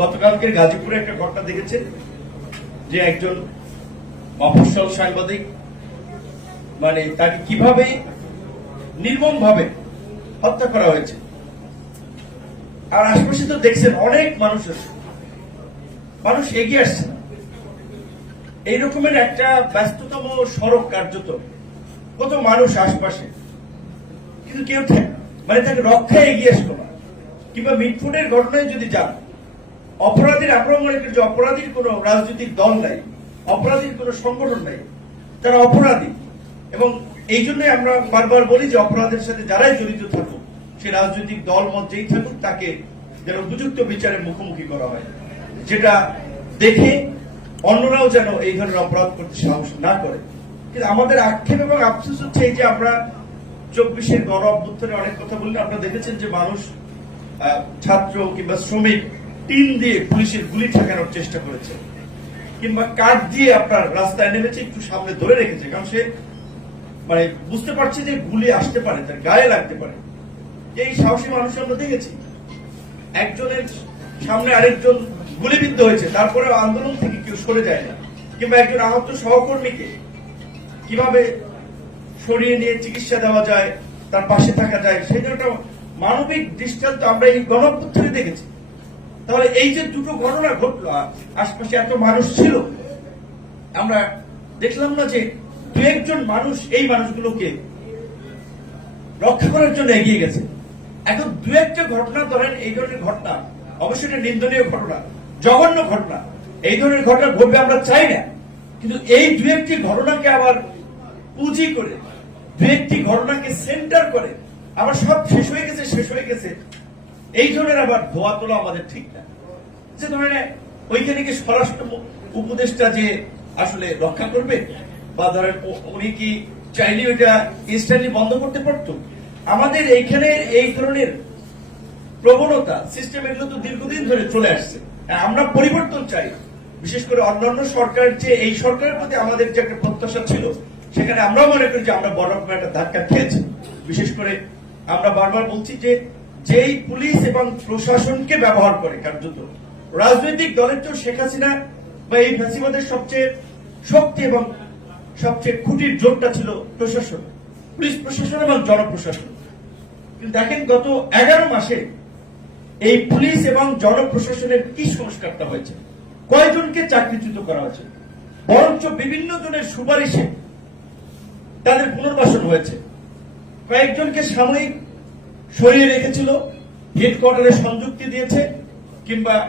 গতকালকের গাজীপুরে একটা ঘটনা দেখেছেন যে একজন মফস্বল সাংবাদিক মানে তাকে কিভাবে নির্মম ভাবে হত্যা করা হয়েছে। আর আশপাশে তো দেখছেন অনেক মানুষ আছে, মানুষ এগিয়ে আসছে না। এই রকমের একটা ব্যস্ততম সড়ক কার্যত, কত মানুষ আশপাশে, কিন্তু কেউ মানে তাকে রক্ষায় এগিয়ে আসলো না। কিংবা মিটফুটের ঘটনায় যদি যান, অপরাধীর আমরা মনে করি যে অপরাধীর কোন রাজনৈতিক দল নাই, অপরাধীর কোন সংগঠন নাই, তারা অপরাধী। এবং এই জন্যই আমরা বারবার বলি যে অপরাধের সাথে যারাই জড়িত থাকুক, সে রাজনৈতিক দল মঞ্চেই থাকুক, তাকে যেন উপযুক্ত বিচারের মুখোমুখি করা হয়, যেটা দেখে অন্যরাও যেন এই ধরনের অপরাধ করতে সাহস না করে। কিন্তু আমাদের আক্ষেপ এবং আফসোস হচ্ছে এই যে আমরা 24-এর গণ অভ্যুত্থানে অনেক কথা বললেন, আপনারা দেখেছেন যে মানুষ, ছাত্র কিংবা শ্রমিক টিন দিয়ে পুলিশের গুলি ঠেকানোর চেষ্টা করেছে, কিংবা কাঠ দিয়ে আপনার রাস্তায় নেমেছে, একটু সামনে ধরে রেখেছে, কারণ সে মানে বুঝতে পারছে যে গুলি আসতে পারে, তার গায়ে লাগতে পারে। এই সাহসী মানুষ আমরা দেখেছি। একজনের সামনে আরেকজন গুলিবিদ্ধ হয়েছে, তারপরে আন্দোলন থেকে কেউ সরে যায় না। কিংবা একজন আহত সহকর্মীকে কিভাবে সরিয়ে নিয়ে চিকিৎসা দেওয়া যায়, তার পাশে থাকা যায়, সেটা একটা মানবিক দৃষ্টান্ত আমরা এই গণঅভ্যুত্থানে দেখেছি। তাহলে এই যে দুটো ঘটনা ঘটলো, আশপাশে এত মানুষ ছিল, আমরা দেখলাম না যে দু একজন মানুষ এই মানুষগুলোকে রক্ষা করার জন্য এগিয়ে গেছে। এখন দু একটা ঘটনা ধরেন, এই ধরনের ঘটনা অবশ্যই নিন্দনীয় ঘটনা, জঘন্য ঘটনা, এই ধরনের ঘটনা ঘটবে আমরা চাই না। কিন্তু এই দু একটি ঘটনাকে আবার পুঁজি করে, দু একটি ঘটনাকে সেন্টার করে আবার সব শেষ হয়ে গেছে, এই ধরনের আবার ধোয়া তোলা আমাদের ঠিক না। যে ধরেন ওইখানে কি স্বরাষ্ট্র উপদেষ্টা যে আসলে রক্ষা করবে, বা ধরেন উনি কি চাইলে ওইটা ইনস্ট্যান্টলি বন্ধ করতে পারতো? আমাদের এইখানে এই ধরনের প্রবণতা সিস্টেম, এগুলো তো দীর্ঘদিন ধরে চলে আসছে। আমরা পরিবর্তন চাই, বিশেষ করে অন্যান্য সরকার যে এই সরকারের প্রতি আমাদের যে একটা প্রত্যাশা ছিল, সেখানে আমরা মনে করি যে আমরা বড় রকমের একটা ধাক্কা খেয়েছি। বিশেষ করে আমরা বারবার বলছি যে যেই পুলিশ এবং প্রশাসনকে ব্যবহার করে কার্যত রাজনৈতিক দলের তো শেখ হাসিনা বা এই ফ্যাসিবাদের সবচেয়ে শক্তি এবং সবচেয়ে খুঁটির জোরটা ছিল প্রশাসন, পুলিশ প্রশাসন এবং জনপ্রশাসন। কিন্তু দেখেন গত 11 মাসে এই পুলিশ এবং জনপ্রশাসনের কি সংস্কারটা হয়েছে, কয়জনকে চাকরিচ্যুত করা হয়েছে, বরঞ্চ বিভিন্ন জনের সুপারিশে তাদের পুনর্বাসন হয়েছে। কয়েকজনকে সাময়িক সরিয়ে রেখেছিল, হেডকোয়ার্টারে সংযুক্তি দিয়েছে, কিংবা